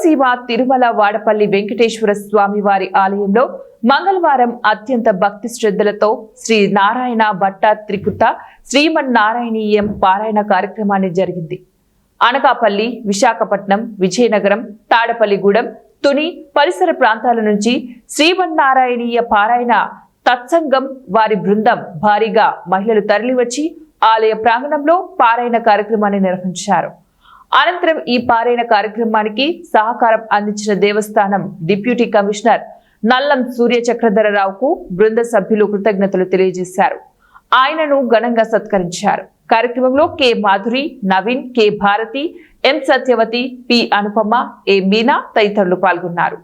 కోనసీమ తిరుమల వాడపల్లి వెంకటేశ్వర స్వామి వారి ఆలయంలో మంగళవారం అత్యంత భక్తి శ్రద్ధలతో శ్రీ నారాయణ భట్ట త్రిపుత శ్రీమన్నారాయణీయం పారాయణ కార్యక్రమాన్ని జరిగింది. అనకాపల్లి, విశాఖపట్నం, విజయనగరం, తాడపల్లిగూడెం, తుని పరిసర ప్రాంతాల నుంచి శ్రీమన్నారాయణీయ పారాయణ తత్సంగం వారి బృందం భారీగా మహిళలు తరలివచ్చి ఆలయ ప్రాంగణంలో పారాయణ కార్యక్రమాన్ని నిర్వహించారు. అనంతరం ఈ పారాయణ కార్యక్రమానికి సహకారం అందించిన దేవస్థానం డిప్యూటీ కమిషనర్ నల్లం సూర్య చక్రధరరావుకు బృంద సభ్యులు కృతజ్ఞతలు తెలియజేశారు. ఆయనను ఘనంగా సత్కరించారు. కార్యక్రమంలో కె మాధురి, నవీన్, కె భారతి, ఎం సత్యవతి, పి అనుపమ, ఏ మీనా తదితరులు పాల్గొన్నారు.